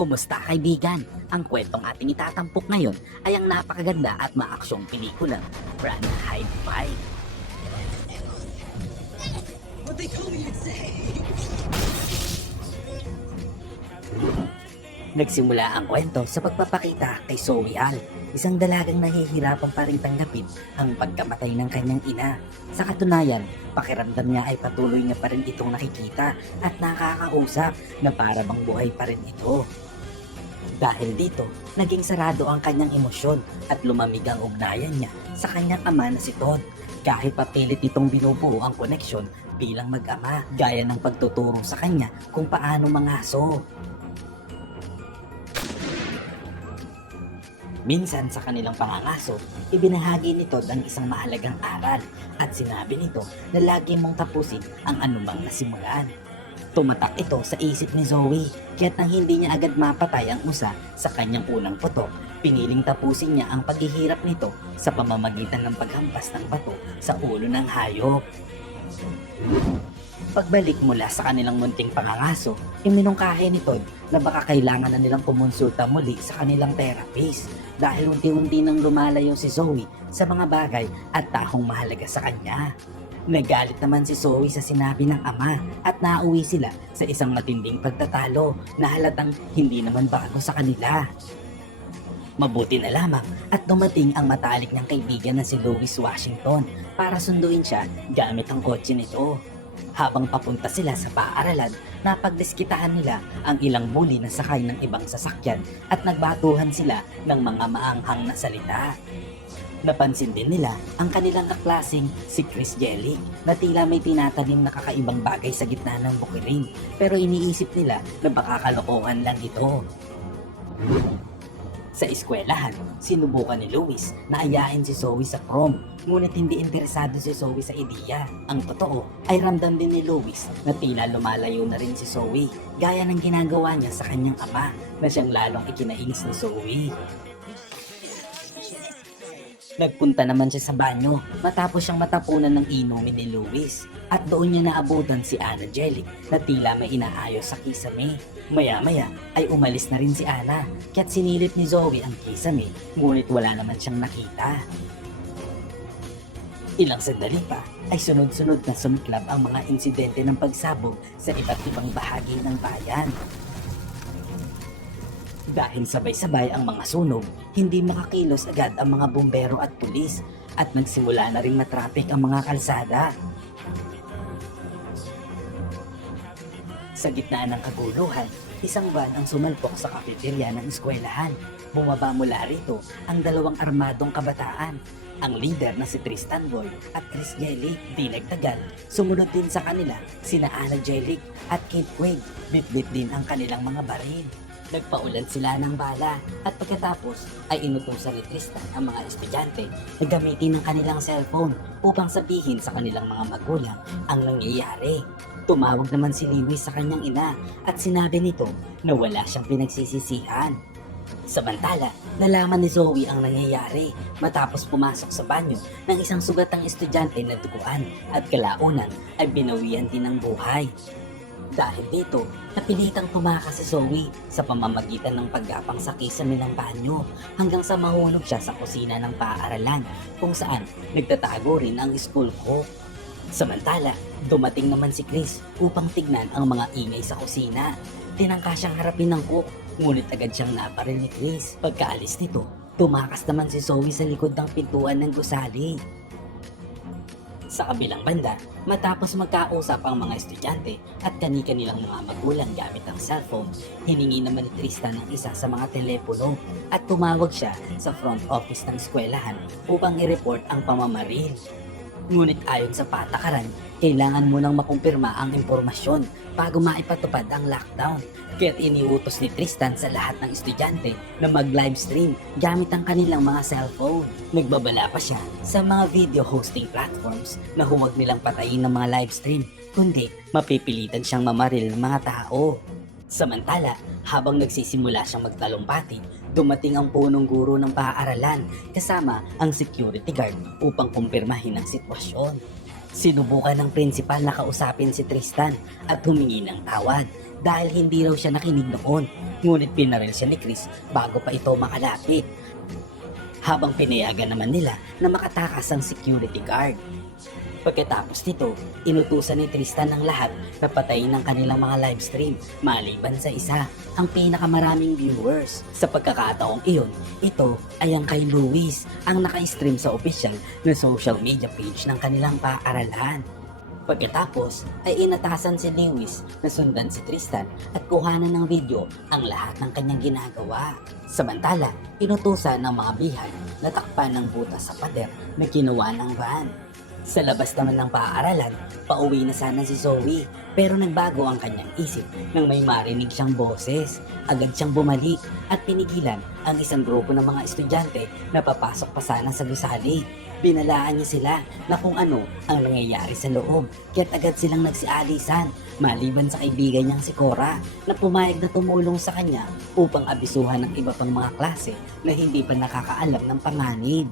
Kumusta kaibigan? Ang kwentong ating itatampok ngayon ay ang napakaganda at maaksyong pelikulang Run, Hide, Fight. What they told me you'd say. Nagsimula ang kwento sa pagpapakita kay Zoe Al, isang dalagang nahihirapan pa rin tanggapin ang pagkamatay ng kanyang ina. Sa katunayan, pakiramdam niya ay patuloy niya pa rin itong nakikita at nakakausap na para bang buhay pa rin ito. Dahil dito, naging sarado ang kanyang emosyon at lumamig ang ugnayan niya sa kanyang ama na si Todd. Kahit papilit itong binubuo ang koneksyon bilang mag-ama, gaya ng pagtuturo sa kanya kung paano mangaso. Minsan sa kanilang pangangaso, ibinahagi ni Todd ang isang mahalagang aral at sinabi nito na lagi mong tapusin ang anumang nasimulan. Tumatak ito sa isip ni Zoe, kaya't nang hindi niya agad mapatay ang usa sa kanyang unang putok, piniling tapusin niya ang paghihirap nito sa pamamagitan ng paghampas ng bato sa ulo ng hayop. Pagbalik mula sa kanilang munting pangangaso, iminungkahi ni Todd na baka kailangan na nilang kumonsulta muli sa kanilang therapist dahil unti-unti nang lumalayo si Zoe sa mga bagay at taong mahalaga sa kanya. Nagalit naman si Zoe sa sinabi ng ama at nauwi sila sa isang matinding pagtatalo na halatang hindi naman bago sa kanila. Mabuti na lamang at dumating ang matalik ng kaibigan na si Louis Washington para sunduin siya gamit ang kotse nito. Habang papunta sila sa paaralan, napagdiskitahan nila ang ilang bully na sakay ng ibang sasakyan at nagbatuhan sila ng mga maanghang na salita. Napansin din nila ang kanilang kaklaseng si Chris Jelly na tila may tinatanim na kakaibang bagay sa gitna ng bukirin, pero iniisip nila na baka kalokohan lang ito. Sa eskwelahan, sinubukan ni Louis na ayahin si Zoe sa prom, ngunit hindi interesado si Zoe sa ideya. Ang totoo ay ramdam din ni Louis na tila lumalayo na rin si Zoe, gaya ng ginagawa niya sa kanyang ama na siyang lalong ikinainis ni Zoe. Nagpunta naman siya sa banyo matapos siyang matapunan ng inumin ni Louis at doon niya naabutan si Anna Jelly na tila may inaayos sa kisame. Maya-maya ay umalis na rin si Anna kaya't sinilip ni Zoe ang kisame ngunit wala naman siyang nakita. Ilang sandali pa ay sunod-sunod na sumiklab ang mga insidente ng pagsabog sa iba't ibang bahagi ng bayan. Dahil sabay-sabay ang mga sunog, hindi makakilos agad ang mga bumbero at pulis at nagsimula na ring matraffic ang mga kalsada. Sa gitna ng kaguluhan, isang van ang sumalpok sa kafeterya ng eskwelahan. Bumaba mula rito ang dalawang armadong kabataan. Ang leader na si Tristan Boy at Chris Jelly, di nagtagal, sumunod din sa kanila sina Anna Jelly at Kate Quaid. Bit-bit din ang kanilang mga baril. Nagpaulan sila ng bala at pagkatapos ay inutusan ni Tristan ang mga estudyante na gamitin ang kanilang cellphone upang sabihin sa kanilang mga magulang ang nangyayari. Tumawag naman si Lewis sa kanyang ina at sinabi nito na wala siyang pinagsisisihan. Samantala, nalaman ni Zoe ang nangyayari matapos pumasok sa banyo ng isang sugatang estudyante na duguan at kalaunan ay binawian din ng buhay. Dahil dito, napilitang tumakas si Zoe sa pamamagitan ng paggapang sa kisame ng banyo hanggang sa mahulog siya sa kusina ng paaralan kung saan nagtatago rin ang school cook. Samantala, dumating naman si Chris upang tignan ang mga ingay sa kusina. Tinangka siyang harapin ng cook, ngunit agad siyang naparil ni Chris. Pagkaalis nito, tumakas naman si Zoe sa likod ng pintuan ng gusali. Sa kabilang banda, matapos magkausap ang mga estudyante at kani-kanilang mga magulang gamit ang cellphone, hiningi naman ni Tristan ang isa sa mga telepono at tumawag siya sa front office ng eskwelahan upang i-report ang pamamaril. Ngunit ayon sa patakaran, kailangan munang makumpirma ang impormasyon bago maipatupad ang lockdown. Kaya't iniutos ni Tristan sa lahat ng estudyante na mag-livestream gamit ang kanilang mga cellphone. Nagbabala pa siya sa mga video hosting platforms na huwag nilang patayin ng mga livestream, kundi mapipilitan siyang mamaril ng mga tao. Samantala, habang nagsisimula siyang magtalumpati, dumating ang punong guro ng paaralan kasama ang security guard upang kumpirmahin ang sitwasyon. Sinubukan ng principal na kausapin si Tristan at humingi ng tawad dahil hindi raw siya nakinig noon. ngunit pinaril siya ni Chris bago pa ito makalapit. Habang pinayagan naman nila na makatakas ang security guard. Pagkatapos nito, inutusan ni Tristan ang lahat na patayin ng kanilang mga livestream maliban sa isa, ang pinakamaraming viewers. Sa pagkakataong iyon, ito ay ang kay Luis, ang naka-stream sa official na social media page ng kanilang paaralan. Pagkatapos ay inatasan si Lewis na sundan si Tristan at kuhanan ng video ang lahat ng kanyang ginagawa. Samantala, inutusan ng mga bihan na takpan ng butas sa pader na kinuha ng van. Sa labas naman ng paaralan, pauwi na sana si Zoe pero nagbago ang kanyang isip nang may marinig siyang boses. Agad siyang bumalik at pinigilan ang isang grupo ng mga estudyante na papasok pa sana sa gusali. Binalaan niya sila na kung ano ang nangyayari sa loob kaya't agad silang nagsialisan maliban sa kaibigan niyang si Cora na pumayag na tumulong sa kanya upang abisuhan ng iba pang mga klase na hindi pa nakakaalam ng panganib.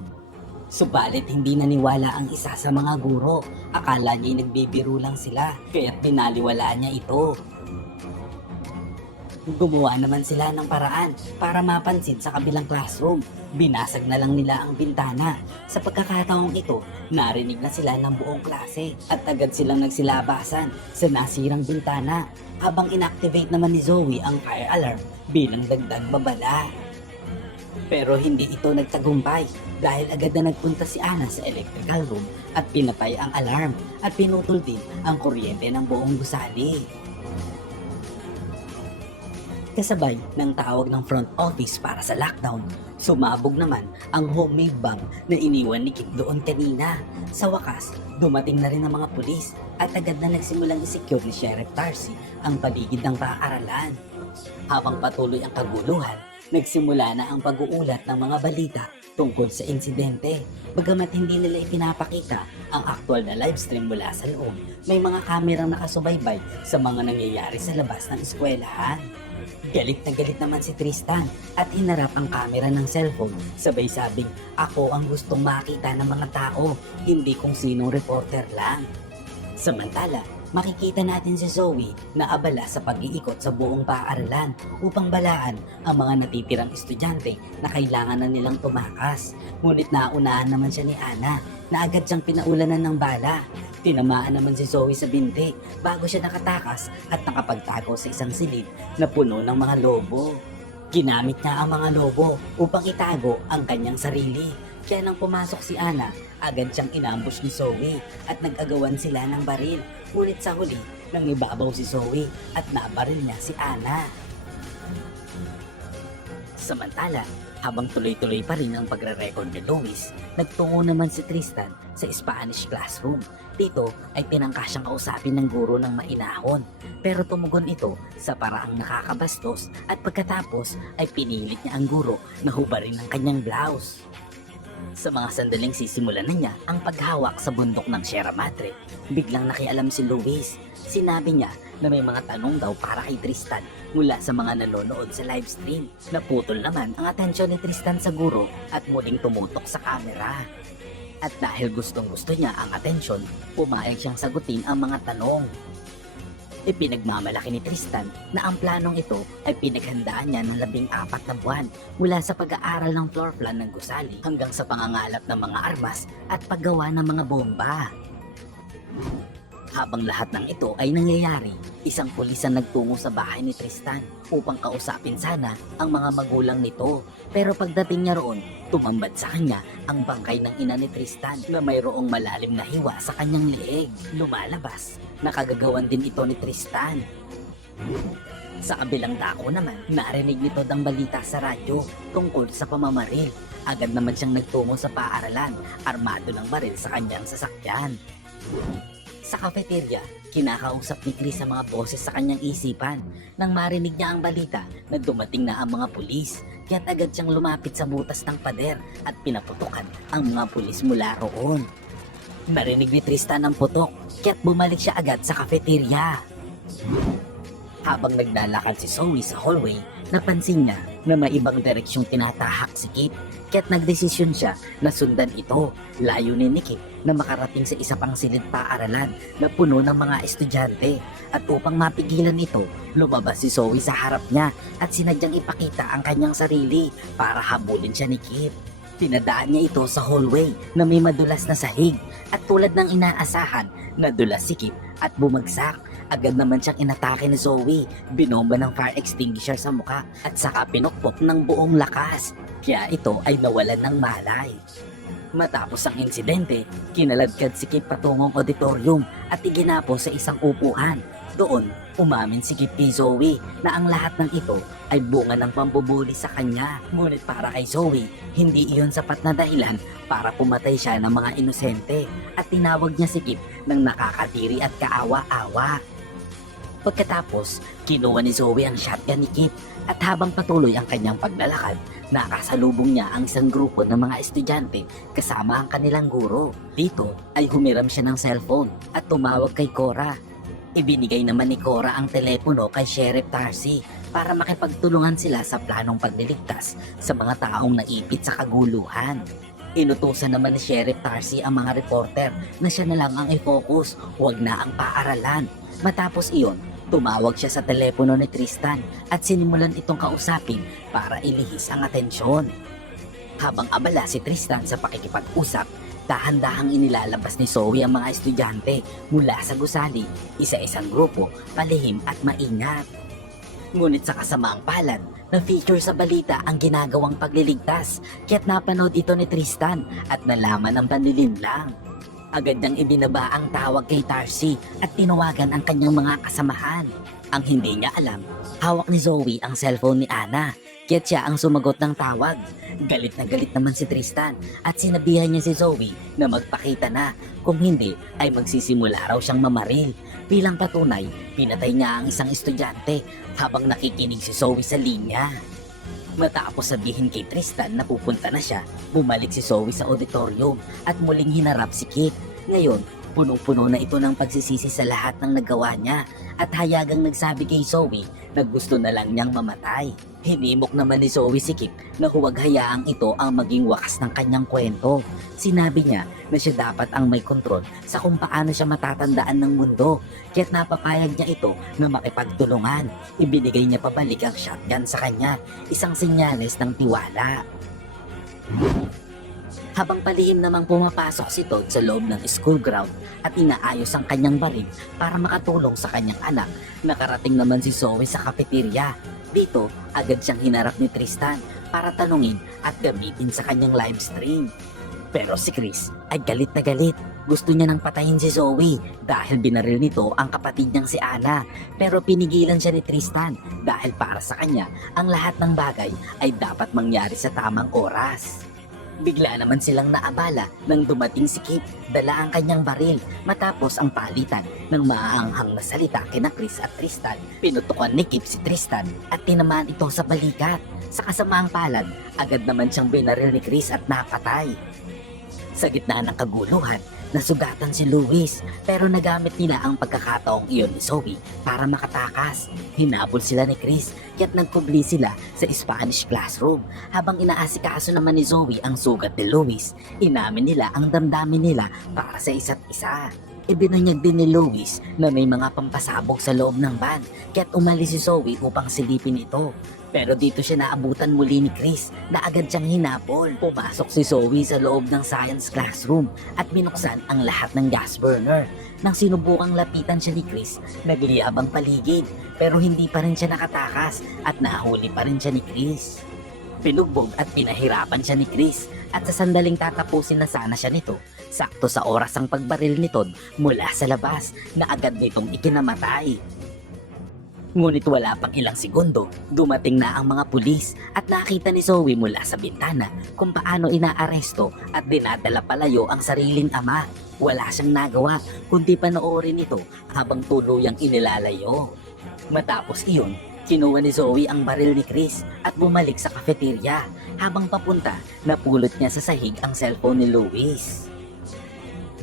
Subalit hindi naniwala ang isa sa mga guro. Akala niya nagbibiro lang sila, kaya't binaliwalaan niya ito. Gumawa naman sila ng paraan para mapansin sa kabilang classroom. Binasag na lang nila ang bintana. Sa pagkakataong ito, narinig na sila ng buong klase at agad silang nagsilabasan sa nasirang bintana habang inactivate naman ni Zoe ang fire alarm bilang dagdag babala. Pero hindi ito nagtagumpay dahil agad na nagpunta si Ana sa electrical room at pinatay ang alarm at pinutol din ang kuryente ng buong gusali. Kasabay ng tawag ng front office para sa lockdown, sumabog naman ang homemade bomb na iniwan ni Kit doon kanina. Sa wakas, dumating na rin ang mga pulis at agad na nagsimulang i-secure ni Sheriff Darcy ang paligid ng paaralan. Habang patuloy ang kaguluhan, nagsimula na ang pag-uulat ng mga balita tungkol sa insidente. Bagamat hindi nila ipinapakita ang aktual na livestream mula sa loob, may mga kamerang nakasubaybay sa mga nangyayari sa labas ng eskwelahan. Galit na galit naman si Tristan at hinarap ang kamera ng cellphone. Sabay sabing, ako ang gustong makita ng mga tao, hindi kung sinong reporter lang. Samantala, makikita natin si Zoe na abala sa pag-iikot sa buong paaralan upang balaan ang mga natitirang estudyante na kailangan na nilang tumakas. Ngunit naunahan naman siya ni Ana na agad siyang pinaulanan ng bala. Tinamaan naman si Zoe sa binti bago siya nakatakas at nakapagtago sa isang silid na puno ng mga lobo. Ginamit niya ang mga lobo upang itago ang kanyang sarili. Kaya nang pumasok si Ana, agad siyang inambush ni Zoe at nag-agawan sila ng baril. Ngunit sa huli, nang ibabaw si Zoe at nabaril niya si Ana. Samantala, habang tuloy-tuloy pa rin ang pagre-record ni Luis, nagtungo naman si Tristan sa Spanish classroom. Dito ay tinangka siyang kausapin ng guro ng mainahon, pero tumugon ito sa paraang nakakabastos at pagkatapos ay pinilit niya ang guro na hubarin ang kanyang blouse. Sa mga sandaling sisimulan na niya ang paghawak sa bundok ng Sierra Madre, biglang nakialam si Luis. Sinabi niya na may mga tanong daw para kay Tristan mula sa mga nanonood sa livestream. Naputol naman ang atensyon ni Tristan sa guro at muling tumutok sa kamera. At dahil gustong-gusto niya ang atensyon, pumayag siyang sagutin ang mga tanong. Ipinagmamalaki ni Tristan na ang planong ito ay pinaghandaan niya ng 14 na buwan mula sa pag-aaral ng floor plan ng gusali hanggang sa pangangalap ng mga armas at paggawa ng mga bomba. Habang lahat ng ito ay nangyayari, isang pulis ang nagtungo sa bahay ni Tristan upang kausapin sana ang mga magulang nito. Pero pagdating niya roon, tumambad sa kanya ang bangkay ng ina ni Tristan na mayroong malalim na hiwa sa kanyang leeg. Lumalabas, nakagagawan din ito ni Tristan. Sa kabilang dako naman, narinig nito ang balita sa radyo tungkol sa pamamaril. Agad naman siyang nagtungo sa paaralan, armado ng baril sa kanyang sasakyan. Sa cafeteria, kinakausap ni Chris ang mga boses sa kanyang isipan nang marinig niya ang balita na dumating na ang mga pulis. Kaya't agad siyang lumapit sa butas ng pader at pinaputukan ang mga pulis mula roon. Narinig ni Tristan ang putok, kaya't bumalik siya agad sa cafeteria. Habang naglalakad si Zoe sa hallway, napansin niya na may ibang direksyong tinatahak si Kip. Kaya't nagdesisyon siya na sundan ito. Layunin ni Kip na makarating sa isa pang silid paaralan na puno ng mga estudyante. At upang mapigilan ito, lumabas si Zoe sa harap niya at sinadyang ipakita ang kanyang sarili para habulin siya ni Kip. Pinadaan niya ito sa hallway na may madulas na sahig at tulad ng inaasahan, nadulas si Kip at bumagsak. Agad naman siyang inatake ni Zoe, binomba ng fire extinguisher sa mukha at saka pinukpok ng buong lakas. Kaya ito ay nawalan ng malay. Matapos ang insidente, kinaladkad si Kip patungong auditorium at iginapo sa isang upuan. Doon, umamin si Kip kay Zoe na ang lahat ng ito ay bunga ng pambubuli sa kanya. Ngunit para kay Zoe, hindi iyon sapat na dahilan para pumatay siya ng mga inosente at tinawag niya si Kip ng nakakatiri at kaawa-awa. Pagkatapos, kinuha ni Zoe ang shotgun ni Kip at habang patuloy ang kanyang paglalakad, nakasalubong niya ang isang grupo ng mga estudyante kasama ang kanilang guro. Dito ay humiram siya ng cellphone at tumawag kay Cora. Ibinigay naman ni Cora ang telepono kay Sheriff Darcy para makipagtulungan sila sa planong pagliligtas sa mga taong naipit sa kaguluhan. Inutusan naman ni Sheriff Darcy ang mga reporter na siya na lang ang i-focus, huwag na ang paaralan. Matapos iyon, tumawag siya sa telepono ni Tristan at sinimulan itong kausapin para ilihis ang atensyon. Habang abala si Tristan sa pakikipag-usap, dahan-dahang inilalabas ni Zoe ang mga estudyante mula sa gusali, isa-isang grupo, palihim at maingat. Ngunit sa kasamaang palad, na-feature sa balita ang ginagawang pagliligtas, kaya't napanood ito ni Tristan at nalaman ang panlilinlang. Agad niyang ibinaba ang tawag kay Darcy at tinawagan ang kanyang mga kasamahan. Ang hindi niya alam, hawak ni Zoe ang cellphone ni Anna, kaya't siya ang sumagot ng tawag. Galit na galit naman si Tristan at sinabihan niya si Zoe na magpakita na, kung hindi ay magsisimula raw siyang mamaril. Bilang patunay, pinatay niya ang isang estudyante habang nakikinig si Zoe sa linya. Matapos sabihin kay Tristan na pupunta na siya, bumalik si Zoe sa auditorium at muling hinarap si Kip. Ngayon, punong-puno na ito ng pagsisisi sa lahat ng nagawa niya at hayagang nagsabi kay Zoe na gusto na lang niyang mamatay. Hinimok naman ni Zoe si Kip na huwag hayaang ito ang maging wakas ng kanyang kwento. Sinabi niya na siya dapat ang may kontrol sa kung paano siya matatandaan ng mundo, kaya't napapayag niya ito na makipagtulungan. Ibinigay niya pabalik ang shotgun sa kanya, isang senyales ng tiwala. Habang palihim namang pumapasok si Todd sa loob ng school ground at inaayos ang kanyang baril para makatulong sa kanyang anak, nakarating naman si Zoe sa cafeteria. Dito, agad siyang hinarap ni Tristan para tanungin at gamitin sa kanyang live stream. Pero si Chris ay galit na galit. Gusto niya nang patayin si Zoe dahil binaril nito ang kapatid niyang si Anna. Pero pinigilan siya ni Tristan dahil para sa kanya ang lahat ng bagay ay dapat mangyari sa tamang oras. Bigla naman silang naabala nang dumating si Kip, dala ang kanyang baril. Matapos ang palitan ng maaanghang na salita kina Chris at Tristan, pinutukan ni Kip si Tristan at tinamaan ito sa balikat. Sa kasamaang palad, agad naman siyang binaril ni Chris at napatay. Sa gitna ng kaguluhan, nasugatan si Luis pero nagamit nila ang pagkakataong iyon ni Zoe para makatakas. Hinabol sila ni Chris kaya't nagkubli sila sa Spanish classroom. Habang inaasikaso naman ni Zoe ang sugat ni Luis, inamin nila ang damdamin nila para sa isa't isa. Ibinunyag din ni Luis na may mga pampasabog sa loob ng van kaya't umalis si Zoe upang silipin ito. Pero dito siya naabutan muli ni Chris na agad siyang hinapol. Pumasok si Zoe sa loob ng science classroom at binuksan ang lahat ng gas burner. Nang sinubukang lapitan siya ni Chris, nagliyab ang paligid pero hindi pa rin siya nakatakas at nahuli pa rin siya ni Chris. Pinugbog at pinahirapan siya ni Chris at sa sandaling tatapusin na sana siya nito, sakto sa oras ang pagbaril ni Todd mula sa labas na agad nitong ikinamatay. Ngunit wala pang ilang segundo, dumating na ang mga pulis at nakita ni Zoe mula sa bintana kung paano inaaresto at dinadala palayo ang sariling ama. Wala siyang nagawa kundi panoorin ito habang tuluyang inilalayo. Matapos iyon, kinuha ni Zoe ang baril ni Chris at bumalik sa cafeteria. Habang papunta, napulot niya sa sahig ang cellphone ni Luis.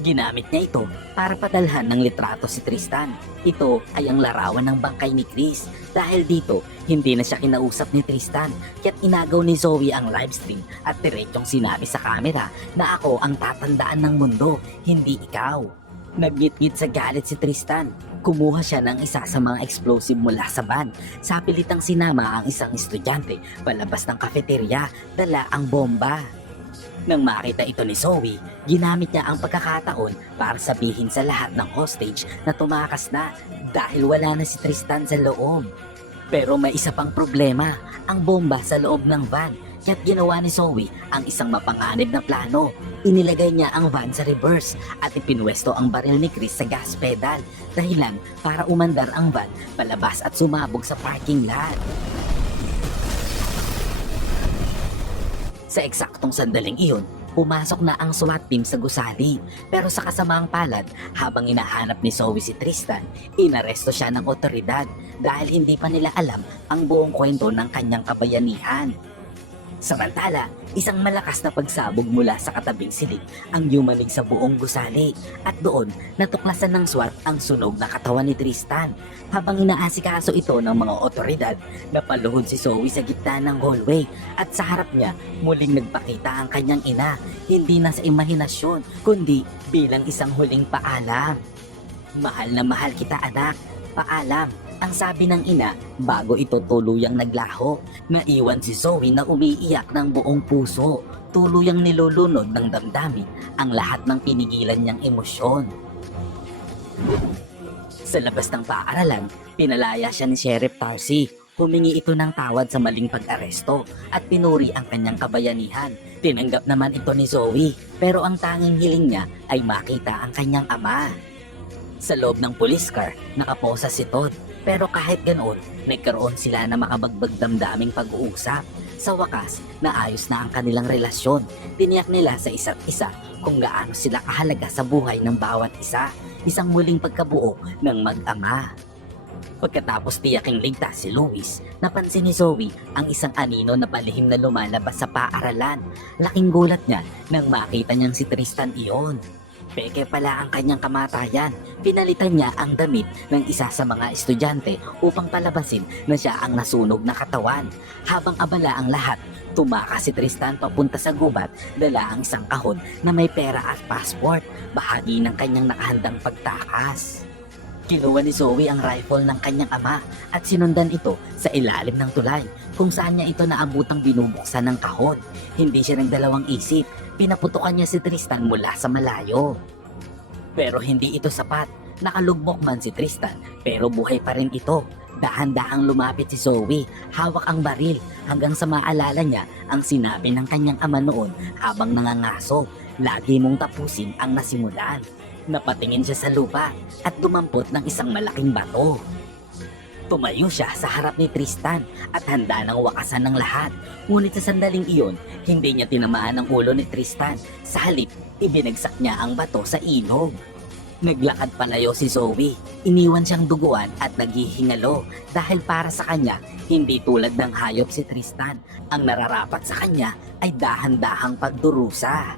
Ginamit niya ito para padalhan ng litrato si Tristan. Ito ay ang larawan ng bangkay ni Chris. Dahil dito, hindi na siya kinausap ni Tristan, kaya't inagaw ni Zoe ang livestream at diretsong sinabi sa camera na ako ang tatandaan ng mundo, hindi ikaw. Nagngit-ngit sa galit si Tristan. Kumuha siya ng isa sa mga explosive mula sa van. Sa pilitang sinama ang isang estudyante palabas ng kafeterya, dala ang bomba. Nang makita ito ni Zoe, ginamit niya ang pagkakataon para sabihin sa lahat ng hostage na tumakas na dahil wala na si Tristan sa loob. Pero may isa pang problema, ang bomba sa loob ng van. Kaya't ginawa ni Zoe ang isang mapanganib na plano. Inilagay niya ang van sa reverse at ipinwesto ang baril ni Chris sa gas pedal. Dahilan para umandar ang van palabas at sumabog sa parking lot. Sa eksaktong sandaling iyon, pumasok na ang SWAT team sa gusali. Pero sa kasamaang palad, habang hinahanap ni Zoe si Tristan, inaresto siya ng otoridad dahil hindi pa nila alam ang buong kwento ng kanyang kabayanihan. Samantala, isang malakas na pagsabog mula sa katabing silid ang yumanig sa buong gusali at doon natuklasan ng SWAT ang sunog na katawan ni Tristan. Habang inaasikaso ito ng mga otoridad, napaluhod si Zoe sa gitna ng hallway at sa harap niya muling nagpakita ang kanyang ina, hindi na sa imahinasyon kundi bilang isang huling paalam. Mahal na mahal kita anak, paalam. Ang sabi ng ina bago ito tuluyang naglaho. Naiwan si Zoe na umiiyak ng buong puso. Tuluyang nilulunod ng damdamin ang lahat ng pinigilan niyang emosyon. Sa labas ng paaralan, pinalaya siya ni Sheriff Tarsi. Humingi ito ng tawad sa maling pag-aresto at pinuri ang kanyang kabayanihan. Tinanggap naman ito ni Zoe, pero ang tanging hiling niya ay makita ang kanyang ama. Sa loob ng police car, nakaposa si Todd. Pero kahit ganoon, nagkaroon sila na makabagbag damdaming pag-uusap. Sa wakas, naayos na ang kanilang relasyon. Tiniyak nila sa isa't isa kung gaano sila kahalaga sa buhay ng bawat isa. Isang muling pagkabuo ng mag-ama. Pagkatapos tiyaking ligtas si Louis, napansin ni Zoe ang isang anino na palihim na lumalabas sa paaralan. Laking gulat niya nang makita niyang si Tristan iyon. Peke pala ang kanyang kamatayan. Pinalitan niya ang damit ng isa sa mga estudyante upang palabasin na siya ang nasunog na katawan. Habang abala ang lahat, tumakas si Tristan papunta sa gubat, dala ang isang kahon na may pera at passport, bahagi ng kanyang nakahandang pagtakas. Kinuha ni Zoe ang rifle ng kanyang ama at sinundan ito sa ilalim ng tulay kung saan niya ito naabutang binubuksan ng kahon. Hindi siya nagdalawang isip, pinaputukan niya si Tristan mula sa malayo. Pero hindi ito sapat, nakalugmok man si Tristan pero buhay pa rin ito. Dahan-dahang lumapit si Zoe, hawak ang baril hanggang sa maalala niya ang sinabi ng kanyang ama noon habang nangangaso, lagi mong tapusin ang nasimulan. Napatingin siya sa lupa at dumampot ng isang malaking bato. Tumayo siya sa harap ni Tristan at handa ng wakasan ng lahat. Ngunit sa sandaling iyon, hindi niya tinamaan ang ulo ni Tristan. Sa halip, ibinagsak niya ang bato sa ilog. Naglakad palayo si Zoe. Iniwan siyang duguan at naghihingalo dahil para sa kanya, hindi tulad ng hayop si Tristan. Ang nararapat sa kanya ay dahan-dahang pagdurusa.